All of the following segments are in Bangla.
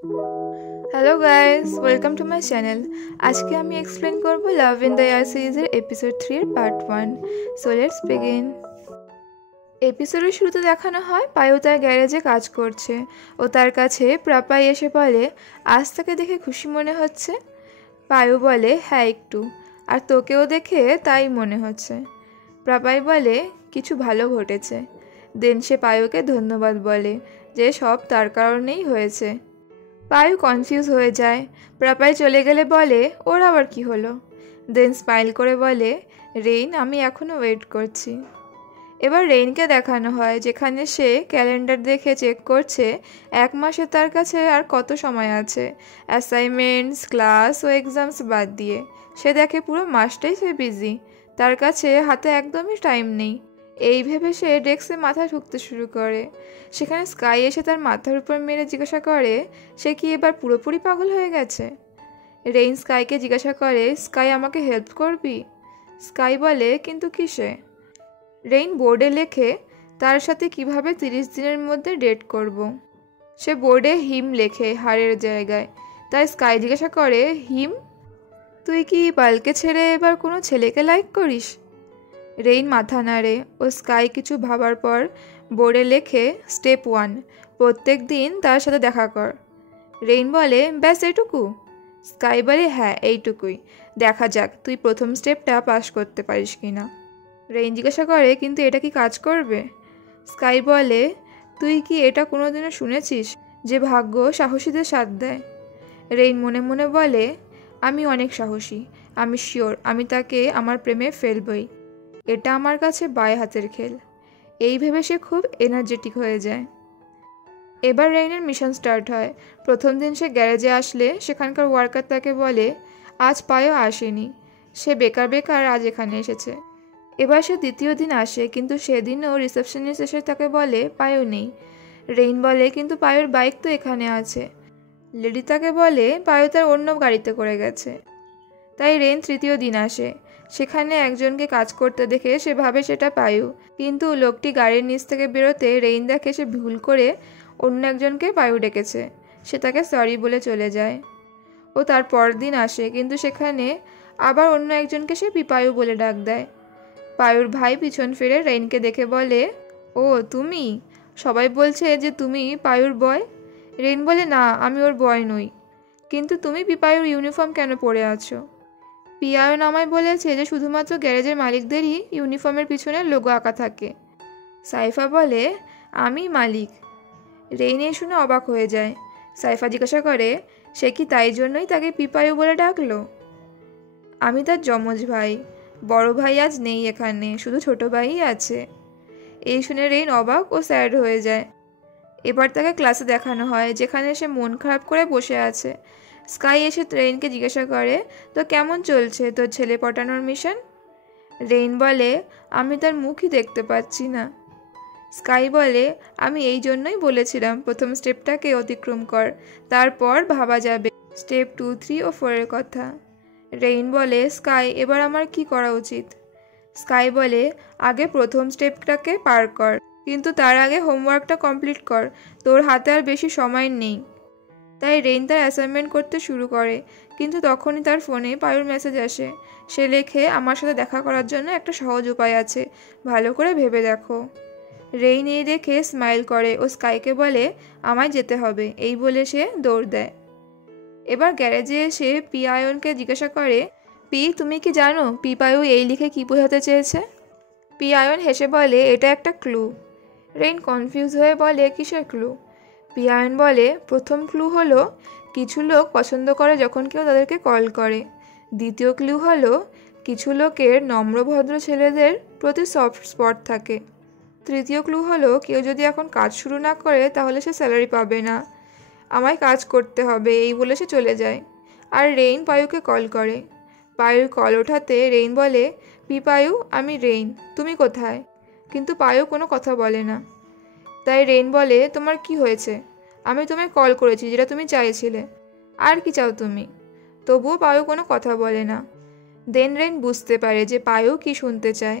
Hello guys, welcome to my channel. আজকে আমি এক্সপ্লেন করব লাভ ইন দ্য এয়ার সিরিজের এপিসোড 3 এর পার্ট 1। So let's begin. এপিসোডের শুরুতে দেখানো হয় পায়ু তার গ্যারেজে কাজ করছে ও তার কাছে প্রাপাই এসে বলে, আজ তাকে দেখে খুশি মনে হচ্ছে। পায়ু বলে, হ্যাঁ একটু, আর তোকেও দেখে তাই মনে হচ্ছে। প্রাপাই বলে, কিছু ভালো ঘটেছে। দেন সে পায়ুকে ধন্যবাদ বলে যে সব তার কারণেই হয়েছে। পায়ু কনফিউজ হয়ে যায়। প্রাপাই চলে গেলে বলে, ওর আবার কি হলো। দেন স্মাইল করে বলে, রেইন, আমি এখনও ওয়েট করছি। এবার রেইনকে দেখানো হয় যেখানে সে ক্যালেন্ডার দেখে চেক করছে 1 মাসে তার কাছে আর কত সময় আছে, অ্যাসাইনমেন্টস, ক্লাস ও এক্সামস বাদ দিয়ে। সে দেখে পুরো মাসটাই সে বিজি, তার কাছে হাতে একদমই টাইম নেই। এই ভেবে সে ডেস্কে মাথা ঠুকতে শুরু করে। সেখানে স্কাই এসে তার মাথার উপর মেরে জিজ্ঞাসা করে, সে কি এবার পুরোপুরি পাগল হয়ে গেছে। রেইন স্কাইকে জিজ্ঞাসা করে, স্কাই আমাকে হেল্প করবি? স্কাই বলে, কিন্তু কিসে? রেইন বোর্ডে লেখে তার সাথে কিভাবে 30 দিনের মধ্যে ডেট করব। সে বোর্ডে হিম লেখে হারের জায়গায়। তাই স্কাই জিজ্ঞাসা করে, হিম, তুই কি পালকে ছেড়ে এবার কোনো ছেলেকে লাইক করিস? রেইন মাথা নাড়ে ও স্কাই কিছু ভাবার পর বোর্ডে লেখে স্টেপ 1, প্রত্যেক দিন তার সাথে দেখা কর। রেইন বলে, ব্যাস এটুকু? স্কাই বলে, হ্যাঁ এইটুকুই, দেখা যাক তুই প্রথম স্টেপটা পাস করতে পারিস কিনা। রেইন জিজ্ঞাসা করে, কিন্তু এটা কি কাজ করবে? স্কাই বলে, তুই কি এটা কোনোদিনও শুনেছিস যে ভাগ্য সাহসীদের সাথ দেয়? রেইন মনে মনে বলে, আমি অনেক সাহসী, আমি শিওর আমি তাকে আমার প্রেমে ফেলবই। এটা আমার কাছে বাঁ হাতের খেল। এই ভেবে সে খুব এনার্জেটিক হয়ে যায়। এবার রেইনের মিশন স্টার্ট হয়। প্রথম দিন সে গ্যারেজে আসলে সেখানকার ওয়ার্কার তাকে বলে, আজ পায়ও আসেনি, সে বেকার বেকার আজ এখানে এসেছে। এবার সে দ্বিতীয় দিন আসে, কিন্তু সেদিনও রিসেপশনিস্ট এসে তাকে বলে পায়ু নেই। রেইন বলে, কিন্তু পায়ুর বাইক তো এখানে আছে। লেডি তাকে বলে পায়ু তার অন্য গাড়িতে করে গেছে। তাই রেইন তৃতীয় দিন আসে। সেখানে একজনকে কাজ করতে দেখে সে ভাবে সেটা পায়ু, কিন্তু লোকটি গাড়ির নিচ থেকে বেরোতে রেইন দেখে সে ভুল করে অন্য একজনকে পায়ু ডেকেছে। সে তাকে সরি বলে চলে যায়। ও তার পরের দিন আসে, কিন্তু সেখানে আবার অন্য একজনকে সে পিপায়ু বলে ডাক দেয়। পায়ুর ভাই পিছন ফিরে রেইনকে দেখে বলে, ও তুমি? সবাই বলছে যে তুমি পায়ুর বয়। রেইন বলে, না, আমি ওর বয় নই। কিন্তু তুমি পিপায়ুর ইউনিফর্ম কেন পরে আছো? পিয়ায়ন আমায় বলেছে যে শুধুমাত্র গ্যারেজের মালিকদেরই ইউনিফর্মের পিছনে লোগো আঁকা থাকে। সাইফা বলে, আমি মালিক। রেইন এই শুনে অবাক হয়ে যায়। সাইফা জিজ্ঞাসা করে, সে কি তাই জন্যই তাকে পিপায়ু বলে ডাকলো? আমি তার যমজ ভাই, বড় ভাই আজ নেই এখানে, শুধু ছোট ভাইই আছে। এই শুনে রেইন অবাক ও স্যাড হয়ে যায়। এবার তাকে ক্লাসে দেখানো হয় যেখানে সে মন খারাপ করে বসে আছে। স্কাই এসে রেইনকে জিজ্ঞাসা করে, তো কেমন চলছে তোর ছেলে পটানোর মিশন? রেইন বলে, আমি তার মুখই দেখতে পাচ্ছি না। স্কাই বলে, আমি এই জন্যই বলেছিলাম প্রথম স্টেপটাকে অতিক্রম কর, তারপর ভাবা যাবে স্টেপ 2, 3 ও 4 এর কথা। রেইন বলে, স্কাই, এবার আমার কি করা উচিত? স্কাই বলে, আগে প্রথম স্টেপটাকে পার কর, কিন্তু তার আগে হোমওয়ার্কটা কমপ্লিট কর, তোর হাতে আর বেশি সময় নেই। তাই রেইন তার অ্যাসাইনমেন্ট করতে শুরু করে, কিন্তু তখনই তার ফোনে পায়ুর মেসেজ আসে। সে লেখে, আমার সাথে দেখা করার জন্য একটা সহজ উপায় আছে, ভালো করে ভেবে দেখো। রেইন এই দেখে স্মাইল করে ও স্কাইকে বলে, আমায় যেতে হবে, এই বলে সে দৌড় দেয়। এবার গ্যারেজে এসে পিয়ায়নকে জিজ্ঞাসা করে, পি, তুমি কি জানো পিপায়ু এই লিখে কি বোঝাতে চেয়েছে? পিয়ায়ন হেসে বলে, এটা একটা ক্লু। রেইন কনফিউজ হয়ে বলে, কিসের ক্লু? পিয়ায়ন বলে, প্রথম ক্লু হলো কিছু লোক পছন্দ করে যখন কেউ তাদেরকে কল করে। দ্বিতীয় ক্লু হলো কিছু লোকের নম্রভদ্র ছেলেদের প্রতি সফট স্পট থাকে। তৃতীয় ক্লু হলো কেউ যদি এখন কাজ শুরু না করে তাহলে সে স্যালারি পাবে না। আমায় কাজ করতে হবে, এই বলে সে চলে যায়। আর রেইন পায়ুকে কল করে। পায়ুর কল ওঠাতে রেইন বলে, পিপায়ু, আমি রেইন, তুমি কোথায়? কিন্তু পায়ু কোনো কথা বলে না। তাই রেইন বলে, তোমার কি হয়েছে? আমি তোমায় কল করেছি যেটা তুমি চাইছিলে, আর কি চাও তুমি? তবুও পায়ু কোনো কথা বলে না। দেন রেইন বুঝতে পারে যে পায়ু কি শুনতে চায়।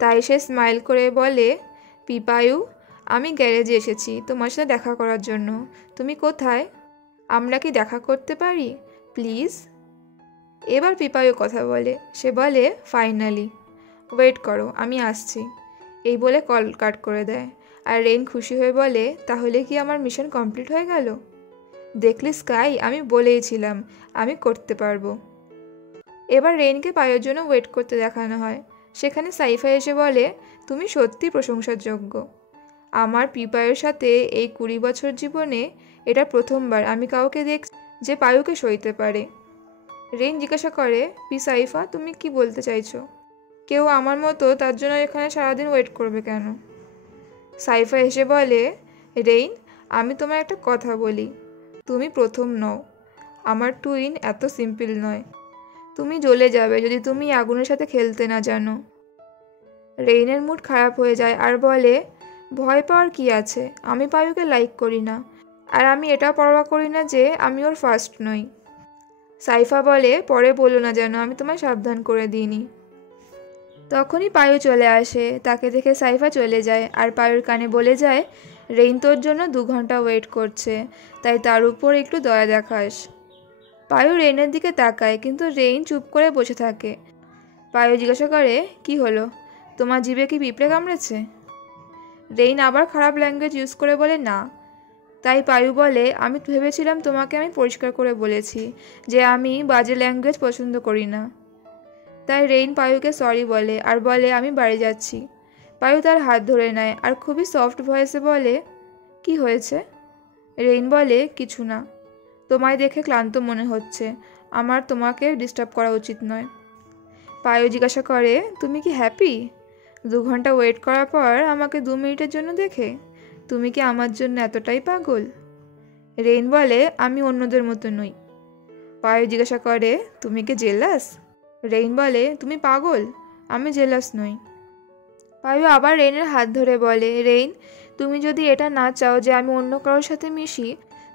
তাই সে স্মাইল করে বলে, পিপায়ু, আমি গ্যারেজে এসেছি তোমার সাথে দেখা করার জন্য, তুমি কোথায়? আমরা কি দেখা করতে পারি প্লিজ? এবার পিপাইও কথা বলে। সে বলে, ফাইনালি, ওয়েট করো, আমি আসছি। এই বলে কল কাট করে দেয়। আর রেইন খুশি হয়ে বলে, তাহলে কি আমার মিশন কমপ্লিট হয়ে গেল? দেখলি স্কাই, আমি বলেইছিলাম আমি করতে পারবো। এবার রেইনকে পায়ের জন্য ওয়েট করতে দেখানো হয়। সেখানে সাইফা এসে বলে, তুমি সত্যি প্রশংসার যোগ্য। আমার পিপায়ের সাথে এই 20 বছর জীবনে এটা প্রথমবার আমি কাউকে দেখছি যে পায়ুকে সইতে পারে। রেইন জিজ্ঞাসা করে, সাইফা, তুমি কি বলতে চাইছো? কেউ আমার মতো তার জন্য এখানে সারাদিন ওয়েট করবে কেন? সাইফা এসে বলে, রেইন, আমি তোমায় একটা কথা বলি, তুমি প্রথম নও। আমার টুইন এত সিম্পল নয়। তুমি জ্বলে যাবে যদি তুমি আগুনের সাথে খেলতে না জানো। রেইনের মুড খারাপ হয়ে যায় আর বলে, ভয় পাওয়ার কি আছে? আমি পায়ুকে লাইক করি না, আর আমি এটাও পরোয়া করি না যে আমি ওর ফার্স্ট নই। সাইফা বলে, পরে বলো না যেন আমি তোমায় সাবধান করে দিইনি। তখনই পায়ু চলে আসে। তাকে দেখে সাইফা চলে যায় আর পায়ুর কানে বলে যায়, রেইন তোর জন্য 2 ঘন্টা ওয়েট করছে, তাই তার উপর একটু দয়া দেখাস। পায়ু রেইনের দিকে তাকায়, কিন্তু রেইন চুপ করে বসে থাকে। পায়ু জিজ্ঞাসা করে, কি হলো, তোমার জিভে কি পিঁপড়ে কামড়েছে? রেইন আবার খারাপ ল্যাঙ্গুয়েজ ইউজ করে বলে, না। তাই পায়ু বলে, আমি ভেবেছিলাম তোমাকে আমি পরিষ্কার করে বলেছি যে আমি বাজে ল্যাঙ্গুয়েজ পছন্দ করি না। তাই রেইন পায়ুকে সরি বলে আর বলে, আমি বাড়ি যাচ্ছি। পায়ু তার হাত ধরে নেয় আর খুবই সফট ভয়েসে বলে, কি হয়েছে? রেইন বলে, কিছু না, তোমায় দেখে ক্লান্ত মনে হচ্ছে, আমার তোমাকে ডিস্টার্ব করা উচিত নয়। পায়ু জিজ্ঞাসা করে, তুমি কি হ্যাপি? 2 ঘন্টা ওয়েট করার পর আমাকে 2 মিনিটের জন্য দেখে তুমি কি আমার জন্য এতটাই পাগল? রেইন বলে, আমি অন্যদের মতো নই। পায়ু জিজ্ঞাসা করে, তুমি কি জেলাস? রেইন বলে, তুমি পাগল, আমি জেলাস নই। পায়ু আবার রেইনের হাত ধরে বলে, রেইন, তুমি যদি এটা না চাও যে আমি অন্য কারোর সাথে মিশি,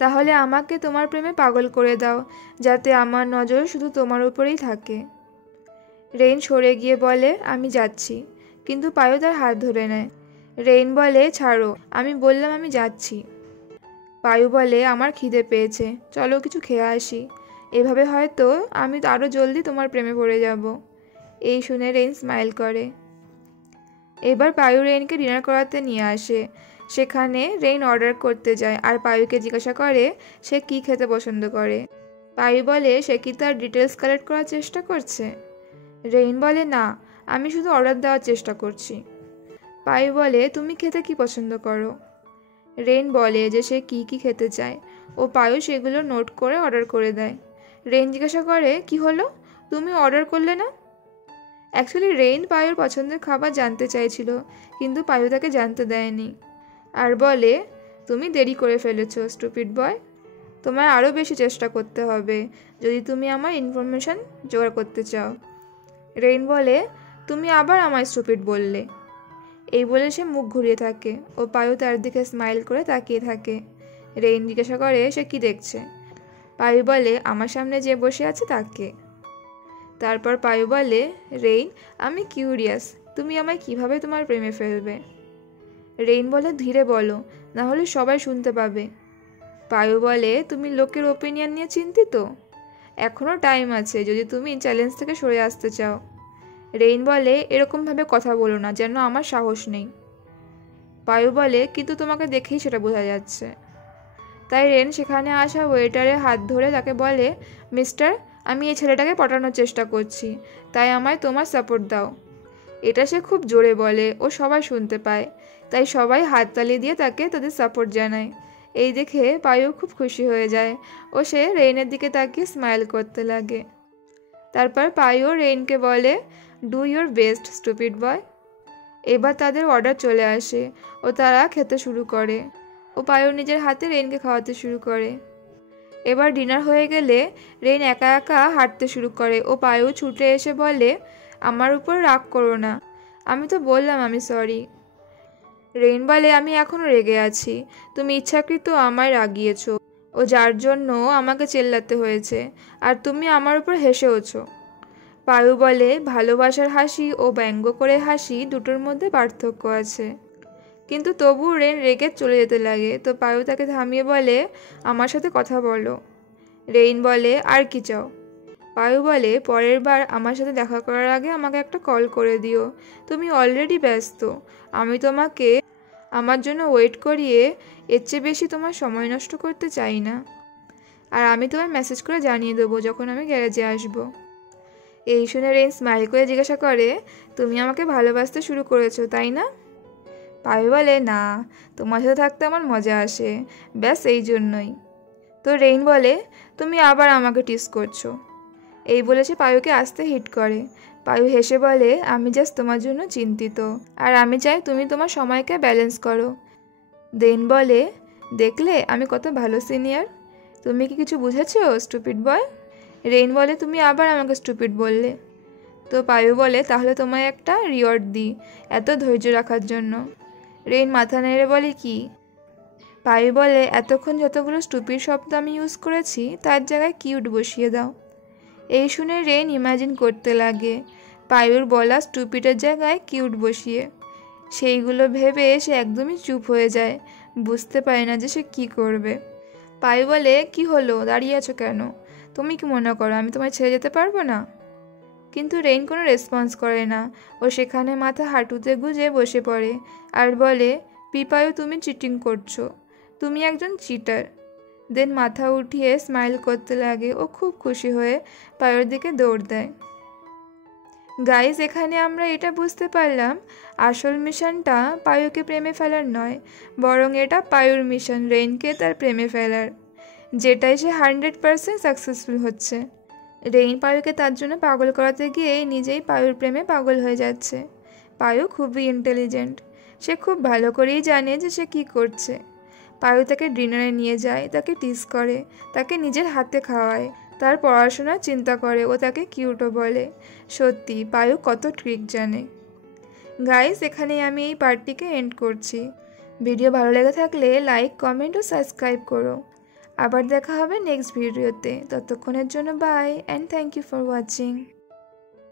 তাহলে আমাকে তোমার প্রেমে পাগল করে দাও, যাতে আমার নজর শুধু তোমার উপরেই থাকে। রেইন সরে গিয়ে বলে, আমি যাচ্ছি, কিন্তু পায়ু তার হাত ধরে নেয়। রেইন বলে, ছাড়ো, আমি বললাম আমি যাচ্ছি। পায়ু বলে, আমার খিদে পেয়েছে, চলো কিছু খেয়ে আসি, এভাবে হয়তো আমি আরও জলদি তোমার প্রেমে পড়ে যাব। এই শুনে রেইন স্মাইল করে। এবার পায়ু রেইনকে ডিনার করাতে নিয়ে আসে। সেখানে রেইন অর্ডার করতে যায় আর পায়ুকে জিজ্ঞাসা করে সে কি খেতে পছন্দ করে। পায়ু বলে, সে কি তার ডিটেলস কালেক্ট করার চেষ্টা করছে? রেইন বলে, না, আমি শুধু অর্ডার দেওয়ার চেষ্টা করছি। পায়ু বলে, তুমি খেতে কি পছন্দ করো? রেইন বলে যে সে কি কি খেতে চায় ও পায়ু সেগুলো নোট করে অর্ডার করে দেয়। রেইন জিজ্ঞাসা করে, কি হলো, তুমি অর্ডার করলে না? অ্যাকচুয়ালি রেইন পায়ুর পছন্দের খাবার জানতে চাইছিল, কিন্তু পায়ু তাকে জানতে দেয়নি আর বলে, তুমি দেরি করে ফেলেছো স্টুপিড বয়, তোমায় আরও বেশি চেষ্টা করতে হবে যদি তুমি আমার ইনফরমেশন জোগাড় করতে চাও। রেইন বলে, তুমি আবার আমায় স্টুপিড বললে। এই বলে সে মুখ ঘুরিয়ে থাকে ও পায়ু তার দিকে স্মাইল করে তাকিয়ে থাকে। রেইন জিজ্ঞাসা করে সে কি দেখছে। পায়ু বলে, আমার সামনে যে বসে আছে তাকে। তারপর পায়ু বলে, রেইন, আমি কিউরিয়াস, তুমি আমায় কিভাবে তোমার প্রেমে ফেলবে? রেইন বলে, ধীরে বলো, না হলে সবাই শুনতে পাবে। পায়ু বলে, তুমি লোকের ওপিনিয়ন নিয়ে চিন্তিত? এখনও টাইম আছে যদি তুমি চ্যালেঞ্জ থেকে সরে আসতে চাও। রেইন বলে, এরকমভাবে কথা বলো না, যেন আমার সাহস নেই। পায়ু বলে, কিন্তু তোমাকে দেখেই সেটা বোঝা যাচ্ছে। তাই রেইন সেখানে আসা ওয়েটারের হাত ধরে তাকে বলে, মিস্টার, আমি এই ছেলেটাকে পটানোর চেষ্টা করছি, তাই আমায় তোমার সাপোর্ট দাও। এটা সে খুব জোরে বলে ও সবাই শুনতে পায়, তাই সবাই হাততালি দিয়ে তাকে তাদের সাপোর্ট জানায়। এই দেখে পায়ু খুব খুশি হয়ে যায় ও সে রেইনের দিকে তাকিয়ে স্মাইল করতে লাগে। তারপর পায়ু রেইনকে বলে, ডু ইউর বেস্ট স্টুপিড বয়। এবার তাদের অর্ডার চলে আসে ও তারা খেতে শুরু করে ও পায়ু নিজের হাতে রেইনকে খাওয়াতে শুরু করে। এবার ডিনার হয়ে গেলে রেইন একা একা হাঁটতে শুরু করে ও পায়ু ছুটে এসে বলে, আমার উপর রাগ করো না, আমি তো বললাম আমি সরি। রেইন বলে, আমি এখনও রেগে আছি, তুমি ইচ্ছাকৃত আমায় রাগিয়েছ ও যার জন্য আমাকে চেল্লাতে হয়েছে, আর তুমি আমার উপর হেসেওছো। পায়ু বলে, ভালোবাসার হাসি ও ব্যঙ্গ করে হাসি দুটোর মধ্যে পার্থক্য আছে। কিন্তু তবু রেন রেগে চলে যেতে লাগে। তো পায়ু তাকে থামিয়ে বলে, আমার সাথে কথা বলো। রেইন বলে, আর কি চাও? পায়ু বলে, পরের বার আমার সাথে দেখা করার আগে আমাকে একটা কল করে দিও। তুমি অলরেডি ব্যস্ত, আমি তোমাকে আমার জন্য ওয়েট করিয়ে এর চেয়ে বেশি তোমার সময় নষ্ট করতে চাই না। আর আমি তোমায় মেসেজ করে জানিয়ে দেবো যখন আমি গ্যারেজে আসব। এই শুনে রেইন স্মাইল করে জিজ্ঞাসা করে, তুমি আমাকে ভালোবাসতে শুরু করেছো তাই না? পায়ু বলে, না, তোমার সাথে থাকতে আমার মজা আসে, ব্যাস এই জন্যই। তো রেইন বলে, তুমি আবার আমাকে টিস করছো। এই বলে সে পায়ুকে আস্তে হিট করে। পায়ু হেসে বলে, আমি জাস্ট তোমার জন্য চিন্তিত, আর আমি চাই তুমি তোমার সময়কে ব্যালেন্স করো। দেন বলে, দেখলে আমি কত ভালো সিনিয়র, তুমি কি কিছু বুঝেছো স্টুপিড বয়? রেইন বলে, তুমি আবার আমাকে স্টুপিড বললে। তো পায়ু বলে, তাহলে তোমায় একটা রিওয়ার্ড দিই এত ধৈর্য রাখার জন্য। রেইন মাথা নেড়ে বলে, কি? পায়ু বলে, এতক্ষণ যতগুলো স্টুপিড শব্দ আমি ইউজ করেছি তার জায়গায় কিউট বসিয়ে দাও। এই শুনে রেইন ইমাজিন করতে লাগে পায়ুর বলা স্টুপিডের জায়গায় কিউট বসিয়ে। সেইগুলো ভেবে সে একদমই চুপ হয়ে যায়, বুঝতে পারে না যে সে কী করবে। পায়ু বলে, কি হলো, দাঁড়িয়ে আছো কেন? তুমি কি মনে করো আমি তোমায় ছেড়ে যেতে পারবো না? কিন্তু রেইন কোনো রেসপন্স করে না। ও সেখানে মাথা হাঁটুতে গুজে বসে পড়ে আর বলে, পিপায়ু, তুমি চিটিং করছো, তুমি একজন চিটার। দেন মাথা উঠিয়ে স্মাইল করতে লাগে। ও খুব খুশি হয়ে পায়ুর দিকে দৌড় দেয়। গাইজ, এখানে আমরা এটা বুঝতে পারলাম আসল মিশনটা পায়ুকে প্রেমে ফেলার নয়, বরং এটা পায়ুর মিশন রেইনকে তার প্রেমে ফেলার, যেটাই সে 100% সাকসেসফুল হচ্ছে। রেইন পায়ুকে তার জন্য পাগল করাতে গিয়ে নিজেই পায়ুর প্রেমে পাগল হয়ে যাচ্ছে। পায়ু খুবই ইন্টেলিজেন্ট, সে খুব ভালো করেই জানে যে সে কী করছে। পায়ু তাকে ডিনারে নিয়ে যায়, তাকে টিস করে, তাকে নিজের হাতে খাওয়ায়, তার পড়াশোনার চিন্তা করে, ও তাকে কিউটও বলে। সত্যি পায়ু কত ট্রিক জানে। গাইস, এখানেই আমি এই পার্টটিকে এন্ড করছি। ভিডিও ভালো লেগে থাকলে লাইক, কমেন্ট ও সাবস্ক্রাইব করো। আবার দেখা হবে নেক্সট ভিডিওতে। ততক্ষণের জন্য bye and thank you for watching.